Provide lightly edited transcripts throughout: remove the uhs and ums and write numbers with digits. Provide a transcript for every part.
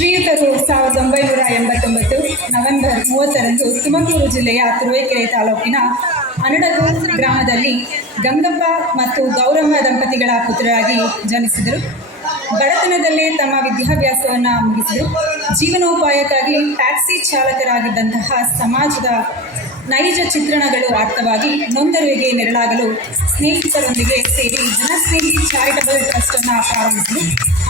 ಶ್ರೀಯುತರು 1989 November 30ರಂದು Tumakuru ಜಿಲ್ಲೆಯ ತುರುವೇಕೆರೆ ತಾಲೂಕಿನ ಅನಡಗು ಗ್ರಾಮದಲ್ಲಿ ಗಂಗಪ್ಪ ಮತ್ತು ಗೌರಮ್ಮ ದಂಪತಿಗಳ ಪುತ್ರರಾಗಿ ಜನಿಸಿದರು. ಬಡತನದಲ್ಲೇ ತಮ್ಮ ವಿದ್ಯಾಭ್ಯಾಸವನ್ನು ಮುಗಿಸಿದರು. ಜೀವನೋಪಾಯಕ್ಕಾಗಿ ಟ್ಯಾಕ್ಸಿ ಚಾಲಕರಾಗಿದ್ದಂತಹ ಸಮಾಜದ ನೈಜ ಚಿತ್ರಣಗಳು ಅರ್ಥವಾಗಿ ನೊಂದರಿಗೆ ನೆರಳಾಗಲು ಸ್ನೇಹಿತರೊಂದಿಗೆ ಸೇರಿ ಜನಸ್ನೇಹಿ ಚಾರಿಟಬಲ್ ಟ್ರಸ್ಟ್ ಅನ್ನು ಪ್ರಾರಂಭಿಸಿದರು.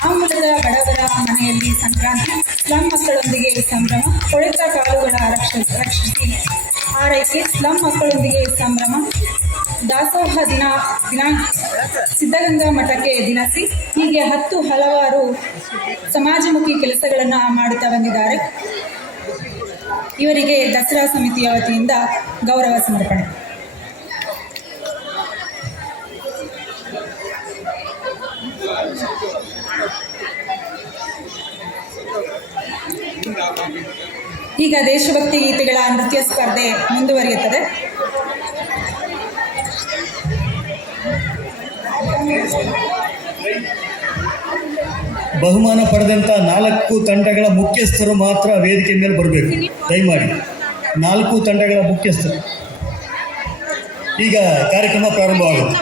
ಆ ಮೂಲಕ ಬಡವರ ಮನೆಯಲ್ಲಿ ಸಂಕ್ರಾಂತಿ, ಸ್ಲಂ ಮಕ್ಕಳೊಂದಿಗೆ ಸಂಭ್ರಮ, ಕೊಳೆತ ಕಾಲುಗಳ ರಕ್ಷಿಸಿ ಆರೈಕೆ, ಸ್ಲಂ ಮಕ್ಕಳೊಂದಿಗೆ ಸಂಭ್ರಮ, ದಾಸೋಹ ದಿನ, ಸಿದ್ಧಗಂಗಾ ಮಠಕ್ಕೆ ದಿನಸಿ, ಹೀಗೆ ಹಲವಾರು ಸಮಾಜಮುಖಿ ಕೆಲಸಗಳನ್ನು ಮಾಡುತ್ತಾ ಬಂದಿದ್ದಾರೆ. ಇವರಿಗೆ ದಸರಾ ಸಮಿತಿಯ ವತಿಯಿಂದ ಗೌರವ ಸಮರ್ಪಣೆ. ಈಗ ದೇಶಭಕ್ತಿ ಗೀತೆಗಳ ನೃತ್ಯ ಸ್ಪರ್ಧೆ ಮುಂದುವರಿಯುತ್ತದೆ. ಬಹುಮಾನ ಪಡೆದಂಥ 4 ತಂಡಗಳ ಮುಖ್ಯಸ್ಥರು ಮಾತ್ರ ವೇದಿಕೆ ಮೇಲೆ ಬರಬೇಕು. ದಯಮಾಡಿ 4 ತಂಡಗಳ ಮುಖ್ಯಸ್ಥರು. ಈಗ ಕಾರ್ಯಕ್ರಮ ಪ್ರಾರಂಭವಾಗುತ್ತೆ.